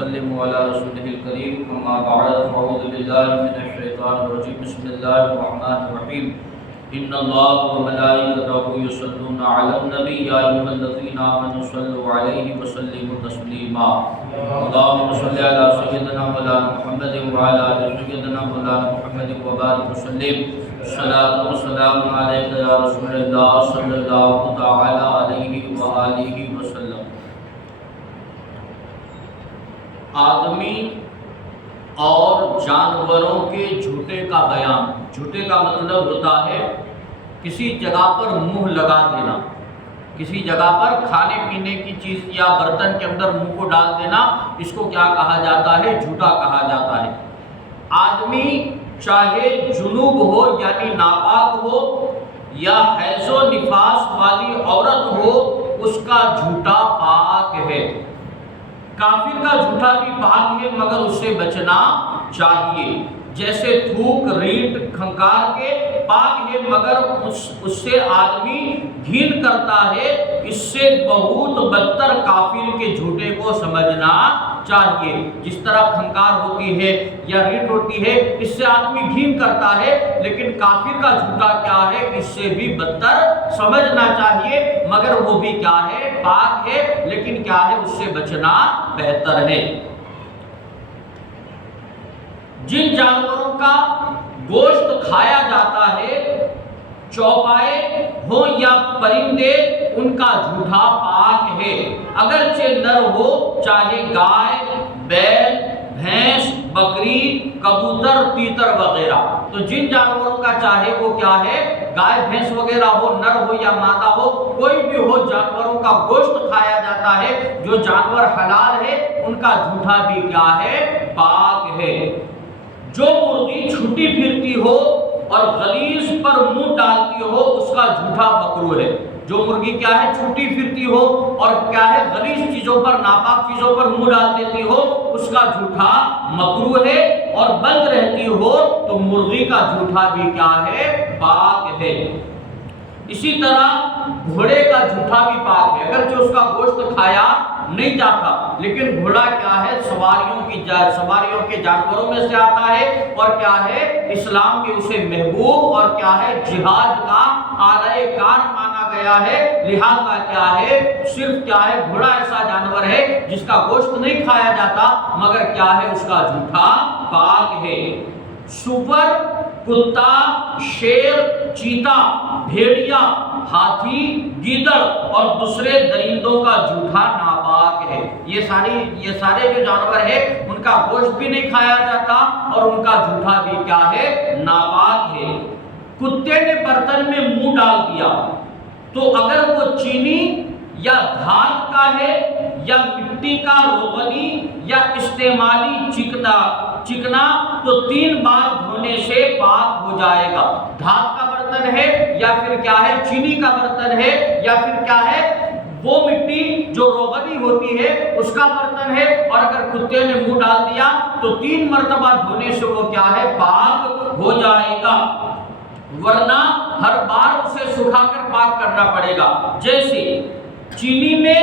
وسلم علی رسولہ الکریم اما بعد فاعوذ باللہ من الشیطان الرجیم بسم اللہ الرحمن الرحیم ان اللہ وملائکتہ یصلون علی النبی یا ایھا الذین آمنوا صلوا علیہ وسلموا تسلیما اللهم صل علی سیدنا مولانا محمد وعلی آل سیدنا مولانا محمد وبارک وسلم الصلاۃ والسلام علیک یا رسول اللہ صلی اللہ تعالی علیہ وآلہ وسلم۔ آدمی اور جانوروں کے جھوٹے کا بیان۔ جھوٹے کا مطلب ہوتا ہے کسی جگہ پر منہ لگا دینا، کسی جگہ پر کھانے پینے کی چیز یا برتن کے اندر منہ کو ڈال دینا، اس کو کیا کہا جاتا ہے؟ جھوٹا کہا جاتا ہے۔ آدمی چاہے جنوب ہو یعنی ناپاک ہو یا حیض و نفاس والی عورت ہو، اس کا جھوٹا پاک ہے۔ کافر کا جھوٹا بھی پاک ہے مگر اس سے بچنا چاہیے، جیسے تھوک ریٹ کھنکار کے پاک ہے مگر اس سے آدمی گھین کرتا ہے، اس سے بہت بدتر کافر کے جھوٹے کو سمجھنا چاہیے۔ جس طرح کھنکار ہوتی ہے یا ریٹ ہوتی ہے، اس سے آدمی گھین کرتا ہے، لیکن کافر کا جھوٹا کیا ہے؟ اس سے بھی بدتر سمجھنا چاہیے مگر وہ بھی کیا ہے؟ پاک ہے، لیکن کیا ہے؟ اس سے بچنا بہتر ہے۔ جن جانوروں کا گوشت کھایا جاتا ہے، چوپائے ہوں یا پرندے، ان کا جھوٹا پاک ہے، اگرچہ نر ہو، چاہے گائے، بیل، بھینس، بکری، کبوتر، تیتر وغیرہ۔ تو جن جانوروں کا چاہے وہ کیا ہے؟ گائے بھینس وغیرہ ہو، نر ہو یا مادہ ہو، کوئی بھی ہو، جانوروں کا گوشت کھایا جاتا ہے۔ جو جانور حلال ہے ان کا جھوٹا بھی کیا ہے؟ پاک ہے۔ جو مرغی چھٹی پھرتی ہو اور غلیظ پر منہ ڈالتی ہو، اس کا جھوٹا مکروہ ہے۔ جو مرغی کیا ہے؟ چھٹی پھرتی ہو اور کیا ہے؟ غلیظ چیزوں پر، ناپاک چیزوں پر منہ ڈال دیتی ہو، اس کا جھوٹا مکروہ ہے۔ اور بند رہتی ہو تو مرغی کا جھوٹا بھی کیا ہے؟ پاک ہے۔ اسی طرح گھوڑے کا جھوٹا بھی پاک ہے، اگرچہ اس کا گوشت کھایا نہیں جاتا، لیکن گھوڑا کیا ہے؟ سواریوں کے جانوروں میں سے آتا ہے، اور کیا ہے؟ اسلام کے اسے محبوب اور کیا ہے؟ جہاد کا اعلی کار مانا گیا ہے۔ لہذا کیا ہے؟ صرف کیا ہے؟ گھوڑا ایسا جانور ہے جس کا گوشت نہیں کھایا جاتا مگر کیا ہے؟ اس کا جھوٹا پاک ہے۔ سور، کتا، شیر، چیتا، بھیڑیا، ہاتھی، گیدڑ اور دوسرے درندوں کا جھوٹا ناپاک ہے۔ یہ سارے جو جانور ہیں ان کا گوشت بھی نہیں کھایا جاتا اور ان کا جھوٹا بھی کیا ہے؟ ناپاک ہے۔ کتے نے برتن میں منہ ڈال دیا تو اگر وہ چینی یا دھات کا ہے یا مٹی کا روغنی یا استعمالی چکنا تو 3 بار دھونے سے پاک ہو جائے گا۔ دھات کا برتن ہے یا پھر کیا ہے؟ چینی کا برتن ہے یا پھر کیا ہے؟ وہ مٹی جو روغنی ہوتی ہے اس کا برتن ہے، اور اگر کتے نے منہ ڈال دیا تو 3 مرتبہ دھونے سے وہ کیا ہے؟ پاک ہو جائے گا، ورنہ ہر بار اسے سکھا کر پاک کرنا پڑے گا۔ جیسے چینی میں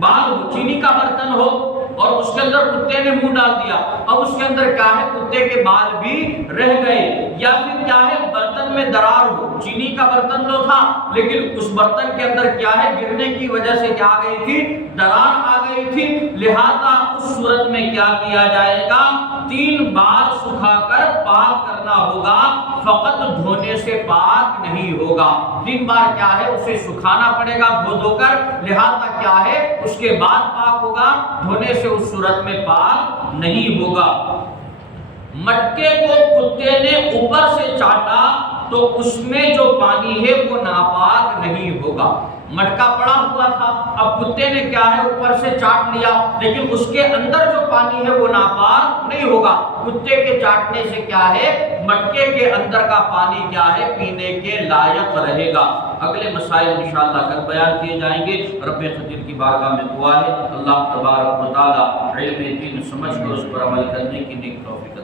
بال ہو، چینی کا برتن ہو اور اس کے اندر کتے نے منہ ڈال دیا، اب اس کے اندر کیا ہے؟ کتے کے بال بھی رہ گئے، یا پھر کیا ہے؟ برتن میں درار ہو، چینی کا برتن تو تھا لیکن اس برتن کے اندر کیا ہے؟ گرنے کی وجہ سے کیا آ گئی تھی؟ درار آ گئی تھی۔ لہذا اس صورت میں کیا کیا جائے گا؟ 3 بار سکھا کر پاک کرنا ہوگا، فقط دھونے سے پاک نہیں ہوگا۔ 3 بار کیا ہے؟ اسے سکھانا پڑے گا دھو کر، لہذا کیا ہے؟ اس کے بعد پاک ہوگا، دھونے سے اس صورت میں پاک نہیں ہوگا۔ مٹکے کو کتے نے اوپر سے چاٹا تو اس میں جو پانی ہے وہ ناپاک نہیں ہوگا۔ مٹکا پڑا ہوا تھا، اب کتے نے کیا ہے؟ اوپر سے چاٹ لیا، لیکن اس کے اندر جو پانی ہے وہ ناپاک نہیں ہوگا۔ کتے کے چاٹنے سے کیا ہے؟ مٹکے کے اندر کا پانی کیا ہے؟ پینے کے لائق رہے گا۔ اگلے مسائل انشاءاللہ کل بیان کیے جائیں گے۔ رب قدیر کی بارگاہ میں دعا ہے اللہ تبارک و تعالی علم دین سمجھ کر اس پر عمل کرنے کی نیک توفیق